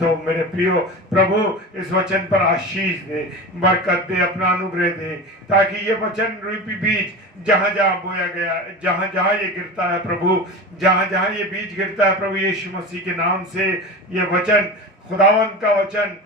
तो मेरे प्रियो, प्रभु इस वचन पर आशीष दे, बरकत दे, अपना अनुग्रह दे, ताकि ये वचन रूपी बीज जहां जहां बोया गया, जहां जहां ये गिरता है प्रभु, जहां जहां ये बीज गिरता है प्रभु यीशु मसीह के नाम से, ये वचन, खुदावंत का वचन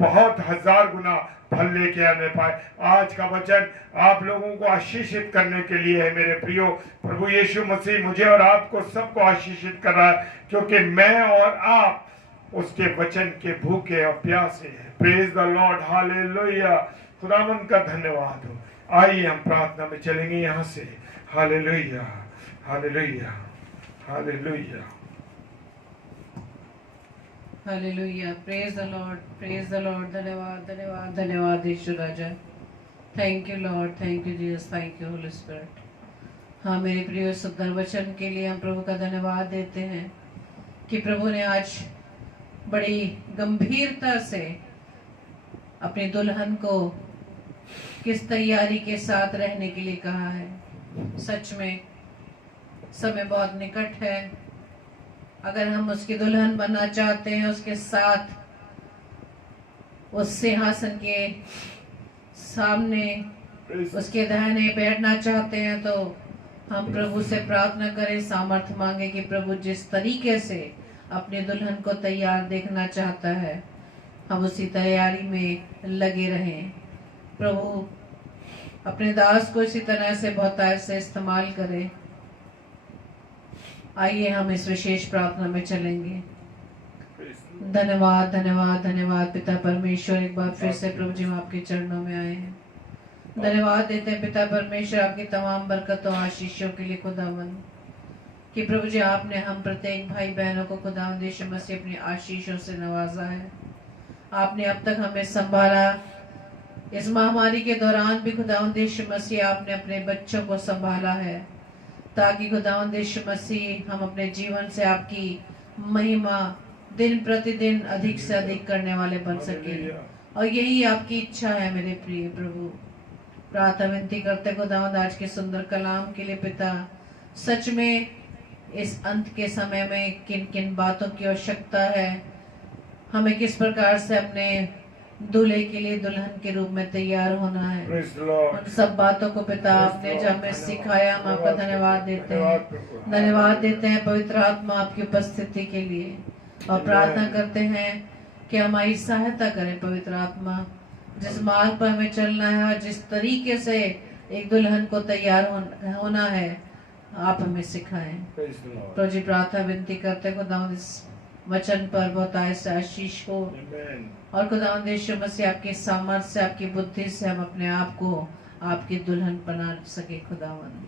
बहुत 1000 गुना फल लेके आने पाए। आज का वचन आप लोगों को आशीषित करने के लिए है मेरे प्रियो। प्रभु यीशु मसीह मुझे और आपको सबको आशीषित कर रहा है, क्योंकि मैं और आप उसके वचन के भूखे और प्यासे हैं। Praise the Lord, hallelujah. खुदावन का धन्यवाद हो। आइए हम प्रार्थना में चलेंगे यहाँ से। Hallelujah, hallelujah, hallelujah, hallelujah. Praise the lord, praise the lord. धन्यवाद, धन्यवाद, धन्यवाद यीशु राजा। Thank you lord, thank you Jesus, thank you holy spirit. हाँ मेरे प्रिय सुंदर वचन के लिए हम प्रभु का धन्यवाद देते हैं कि प्रभु ने आज बड़ी गंभीरता से अपनी दुल्हन को किस तैयारी के साथ रहने के लिए कहा है। सच में समय बहुत निकट है। अगर हम उसकी दुल्हन बनना चाहते हैं, उसके साथ उस सिंहासन के सामने उसके दाहिने बैठना चाहते हैं, तो हम प्रभु से प्रार्थना करें, सामर्थ्य मांगे कि प्रभु जिस तरीके से अपने दुल्हन को तैयार देखना चाहता है, हम उसी तैयारी में लगे रहें। प्रभु अपने दास को इसी तरह से बहुतायत से इस्तेमाल करे। आइए हम इस विशेष प्रार्थना में चलेंगे। धन्यवाद, धन्यवाद, धन्यवाद पिता परमेश्वर। एक बार फिर से प्रभु जी हम आपके चरणों में आए हैं। धन्यवाद देते हैं पिता परमेश्वर आपकी तमाम बरकतों आशीषों के लिए खुदावंद, कि प्रभु जी आपने हम प्रत्येक भाई बहनों को खुदावंद यीशु मसीह अपनी आशीषों से नवाजा है। आपने अब तक हमें संभाला। इस महामारी के दौरान भी खुदावंद यीशु मसीह आपने अपने बच्चों को संभाला है, ताकि खुदावंद यीशु मसीह हम अपने जीवन से आपकी महिमा दिन प्रतिदिन अधिक से अधिक करने वाले बन सके। और यही आपकी इच्छा है मेरे प्रिय प्रभु। प्रार्थना विनती करते खुदावंद आज के सुंदर कलाम के लिए पिता, सच में इस अंत के समय में किन किन बातों की आवश्यकता है, हमें किस प्रकार से अपने दूल्हे के लिए दुल्हन के रूप में तैयार होना है, उन सब बातों को पिता आपने जो हमें सिखाया, हम आपका धन्यवाद देते हैं। धन्यवाद देते हैं पवित्र आत्मा आपकी उपस्थिति के लिए, और प्रार्थना करते हैं कि हमारी सहायता करें पवित्र आत्मा। जिस मार्ग पर हमें चलना है और जिस तरीके से एक दुल्हन को तैयार होना है, आप हमें सिखाएं। तो जी प्रार्थना विनती करते खुदावंद इस वचन पर बहुत से आशीष हो, और खुदावंद यीशु मसीह आपके सामर्थ्य से, आपकी बुद्धि से हम अपने आप को आपकी दुल्हन बना सके। खुदावंद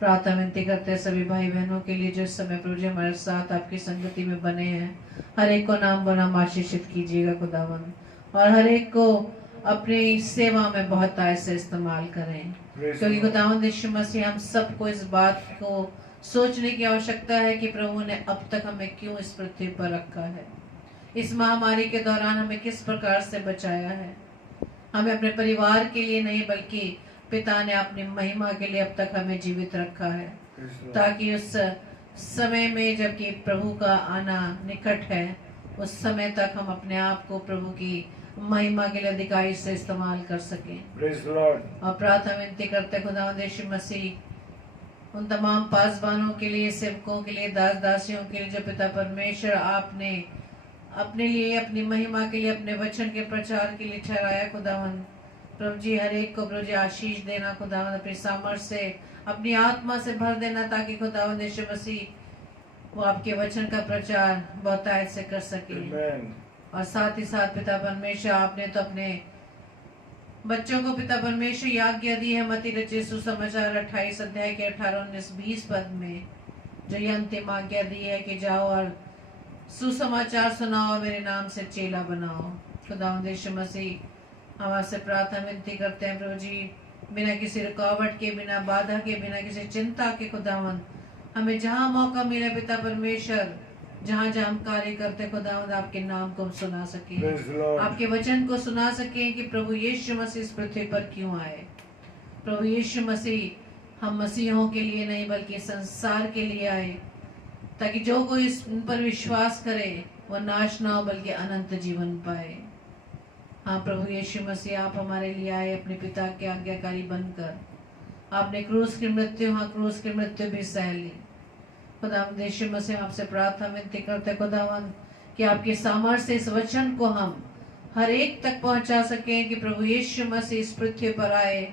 प्रार्थना विनती करते हैं सभी भाई बहनों के लिए जो इस समय प्रभु जी हमारे साथ आपकी संगति में बने हैं। हर एक को नाम बनाम आशीषित कीजिएगा खुदावंद, और हर एक को अपनी सेवा में बहुत से इस्तेमाल करें, क्योंकि खुदावंद यीशु मसीह हम सबको इस बात को सोचने की आवश्यकता है कि प्रभु ने अब तक हमें क्यों इस पृथ्वी पर रखा है, इस महामारी के दौरान हमें किस प्रकार से बचाया है। हमें अपने परिवार के लिए नहीं, बल्कि पिता ने अपनी महिमा के लिए अब तक हमें जीवित रखा है, ताकि उस समय में जबकि प्रभु का आना निकट है, उस समय तक हम अपने आप को प्रभु की महिमा के लिए अधिकारी से इस्तेमाल कर सकें। और प्रार्थना विनती करते खुदावंद यीशु मसीह उन तमाम पासबानों के लिए, सेवकों के लिए, दास दासियों के लिए जो पिता परमेश्वर आपने अपने लिए, अपनी महिमा के लिए, अपने वचन के प्रचार के लिए ठहराया खुदावंद। प्रभु जी हर एक को प्रभु जी आशीष देना खुदावंद, अपनी सामर्थ्य से, अपनी आत्मा से भर देना, ताकि खुदावंद यीशु मसीह वो आपके वचन का प्रचार बहुतायत से कर सके। और साथ ही साथ पिता परमेश्वर आपने तो अपने बच्चों को पिता परमेश्वर आज्ञा दी है मत्ती रचित सुसमाचार 28 अध्याय के 18, 19, 20 पद में, जो ये अंतिम आज्ञा दी है कि जाओ और सुसमाचार सुनाओ, मेरे नाम से चेला बनाओ। खुदावंद यीशु मसीह हम आपसे प्रार्थना विनती करते हैं प्रभु जी, बिना किसी रुकावट के, बिना बाधा के, बिना किसी चिंता के खुदावंद हमें जहाँ मौका मिले पिता परमेश्वर, जहाँ जहाँ हम कार्य करते खुदावंद आपके नाम को हम सुना सके, आपके वचन को सुना सके कि प्रभु यीशु मसीह इस पृथ्वी पर क्यों आए। प्रभु यीशु मसीह हम मसीहों के लिए नहीं बल्कि संसार के लिए आए, ताकि जो कोई इस पर विश्वास करे वह नाश ना हो बल्कि अनंत जीवन पाए। हाँ प्रभु यीशु मसीह आप हमारे लिए आए अपने पिता के आज्ञाकारी बनकर। आपने क्रूस की मृत्यु, हाँ क्रूस की मृत्यु भी सह ली। खुदावंद यीशु मसीह आपसे प्रार्थना विनती करते खुदावंद कि आपके सामर्थ्य से इस वचन को हम हर एक तक पहुंचा सकें कि प्रभु यीशु मसीह इस पृथ्वी पर आए,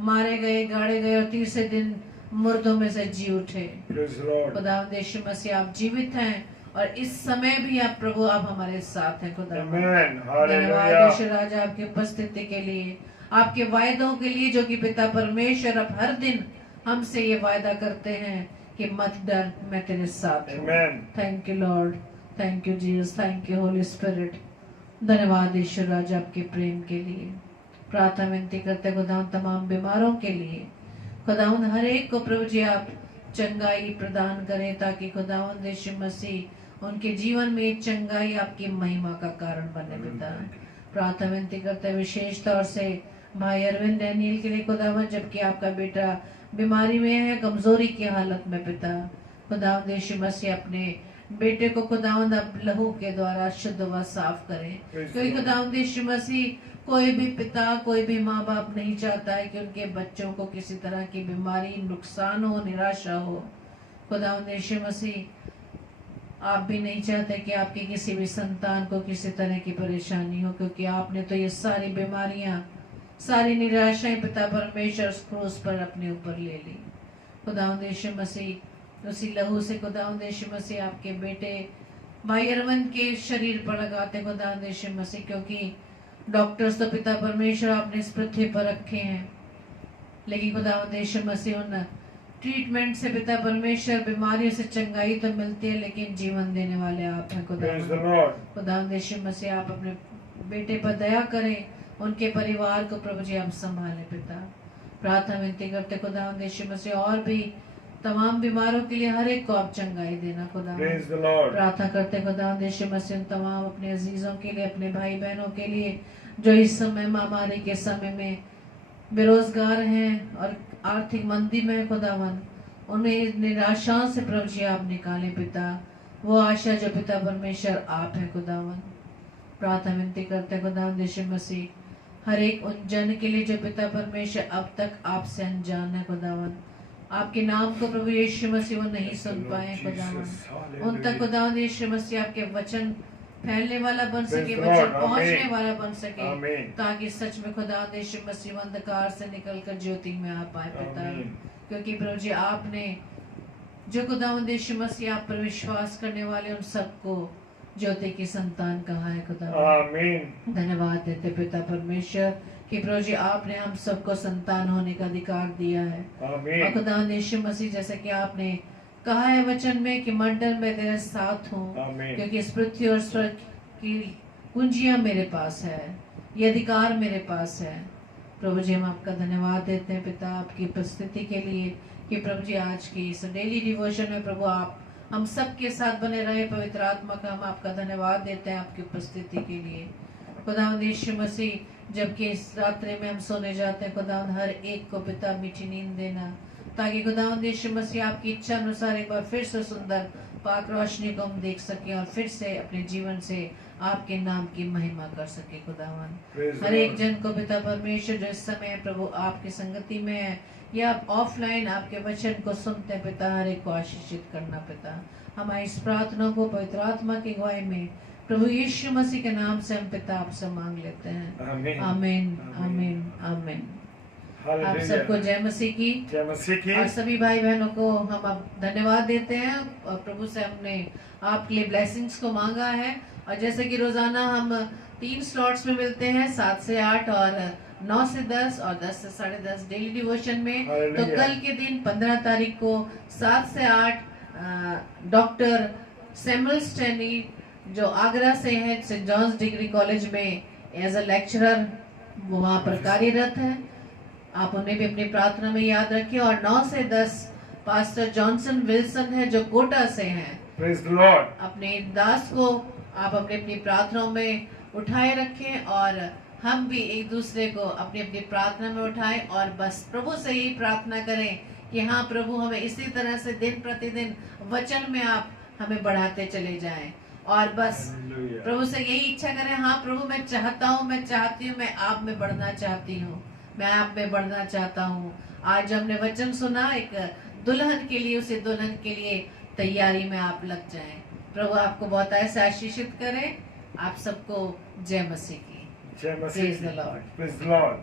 मारे गए, गाड़े गए और तीसरे दिन मुर्दों में से जी उठे। खुदावंद यीशु मसीह आप जीवित हैं और इस समय भी आप प्रभु आप हमारे साथ हैं खुदा। Amen. धन्यवाद Hallelujah. ईश्वर राजा आपकी उपस्थिति के लिए, आपके वायदों के लिए जो कि पिता परमेश्वर अब हर दिन हमसे ये वायदा करते हैं कि मत डर, मैं तेरे साथ हूँ। Amen. Thank you lord, thank you Jesus, thank you holy spirit. धन्यवाद ईश्वर राजा आपके प्रेम के लिए। प्रार्थना विनती करते खुदावंद तमाम बीमारों के लिए, खुदावंद हर एक को प्रभु जी आप चंगाई प्रदान करें, ताकि खुदावंद यीशु मसीह उनके जीवन में चंगाई आपकी महिमा का कारण बने पिता। प्रार्थना विनती करते विशेष तौर से भाई अरविंद डैनियल के लिए खुदावंद, जबकि आपका बेटा बीमारी में है, कमजोरी की हालत में पिता। खुदावंद यीशु मसीह अपने बेटे को खुदावंद अब लहू के द्वारा शुद्ध व साफ करें, क्योंकि खुदावंद यीशु मसीह कोई भी पिता, कोई भी माँ बाप नहीं चाहता है कि उनके बच्चों को किसी तरह की बीमारी, नुकसान हो, निराशा हो। खुदावंद यीशु मसीह आप भी नहीं चाहते कि आपके किसी भी संतान को किसी तरह की परेशानी हो, क्योंकि आपने तो ये सारी बीमारियां, सारी निराशाएं पिता परमेश्वर उस क्रूस पर अपने ऊपर ले ली। खुदावंद यीशु मसीह उसी लहू से खुदावंद यीशु मसीह आपके बेटे भाई अरविंद के शरीर पर लगाते खुदावंद यीशु मसीह, क्योंकि डॉक्टर्स तो पिता परमेश्वर आपने इस पृथ्वी पर रखे हैं, लेकिन खुदावंद यीशु मसीह उन ट्रीटमेंट से पिता परमेश्वर बीमारियों से चंगाई तो मिलती है, लेकिन जीवन देने वाले आप हैं Praise the खुदावंद। Lord. खुदावंद यीशु मसीह आप अपने बेटे पर दया करें, उनके परिवार को प्रभु जी आप संभालें पिता। प्रार्थना विनती करते खुदावंद यीशु मसीह और भी तमाम बीमारों के लिए हर एक को आप चंगाई देना खुदावंद। Praise the Lord. प्रार्थना करते खुदावंद यीशु मसीह उन तमाम अपने अजीजों के लिए, अपने भाई बहनों के लिए जो इस समय महामारी के समय में बेरोजगार हैं और आर्थिक मंदी में है खुदावंद, उन्हें निराशाओं से प्रभु जी आप निकालें पिता। वो आशा जो पिता परमेश्वर आप है खुदावंद। प्रार्थना विनती करते खुदावंद यीशु मसीह हर एक उन जन के लिए जो पिता परमेश्वर अब तक आपसे अनजान है खुदावंद, आपके नाम को प्रभु यीशु मसीह वो नहीं सुन पाए खुदावंद, उन तक खुदावंद यीशु मसीह आपके वचन फैलने वाला बन सके, वचन पहुंचने वाला बन सके, ताकि सच में खुदावंद यीशु मसीह अंधकार से निकलकर ज्योति में आ पाए पिता। क्योंकि प्रभु जी आपने जो खुदावंद यीशु मसीह आप पर विश्वास करने वाले उन सबको ज्योति की संतान कहा है खुदावंद। धन्यवाद देते पिता परमेश्वर कि प्रभु जी आपने हम सबको संतान होने का अधिकार दिया है। और खुदावंद यीशु मसीह जैसे कि आपने कहा है वचन में कि मंडल में तेरे साथ हूँ, क्योंकि इस पृथ्वी और स्वर्ग की कुंजियां मेरे पास है, ये अधिकार मेरे पास है। प्रभु जी हम आपका धन्यवाद देते हैं पिता आपकी उपस्थिति के लिए, कि प्रभु जी आज की इस डेली डिवोशन में प्रभु आप हम सब के साथ बने रहे। पवित्र आत्मा का हम आपका धन्यवाद देते हैं आपकी उपस्थिति के लिए। खुदावंद यीशु मसीह जबकि इस रात्रि में हम सोने जाते हैं, खुदावंद हर एक को पिता मीठी नींद देना, ताकि खुदावंद यीशु मसीह आपकी इच्छा अनुसार एक बार फिर से सुंदर पाक रोशनी को हम देख सके और फिर से अपने जीवन से आपके नाम की महिमा कर सके। खुदावंद हर एक जन को पिता परमेश्वर जो इस समय प्रभु आपकी संगति में है या आप ऑफलाइन आपके वचन को सुनते हैं पिता, हर एक को आशीषित करना पिता। हमारी इस प्रार्थना को पवित्र आत्मा की अगुवाई में प्रभु यीशु मसीह के नाम से हम पिता आपसे मांग लेते हैं। आमीन आमीन आमीन। आप सबको जय मसीह की। जय मसीह की। और सभी भाई बहनों को हम अब धन्यवाद देते हैं। और प्रभु से हमने आपके लिए ब्लेसिंग्स को मांगा है, और जैसे कि रोजाना हम 3 स्लॉट्स में मिलते हैं, 7 से 8 और 9 से 10 और 10 से 10:30 डेली डिवोशन में। तो कल के दिन 15 तारीख को 7 से 8 डॉक्टर सैमुअल स्टेनी जो आगरा से हैं, सेंट जॉन्स डिग्री कॉलेज में एज अ लेक्चरर वो वहाँ पर कार्यरत है। आप उन्हें भी अपनी प्रार्थना में याद रखें। और 9 से 10 पास्टर जॉनसन विल्सन है जो कोटा से हैं। Praise the Lord. अपने दास को आप अपनी अपनी प्रार्थनाओं में उठाए रखें, और हम भी एक दूसरे को अपनी अपनी प्रार्थना में उठाएं, और बस प्रभु से यही प्रार्थना करें कि हाँ प्रभु हमें इसी तरह से दिन प्रतिदिन वचन में आप हमें बढ़ाते चले जाएं, और बस प्रभु से यही इच्छा करें, हाँ प्रभु मैं चाहता हूँ, मैं चाहती हूँ, मैं आप में बढ़ना चाहती हूँ, मैं आप में बढ़ना चाहता हूँ। आज हमने वचन सुना एक दुल्हन के लिए, उसे दुल्हन के लिए तैयारी में आप लग जाएं। प्रभु आपको बहुत ऐसे आशीषित करें। आप सबको जय मसीह की। जय मसीह। Praise the Lord. Praise the Lord.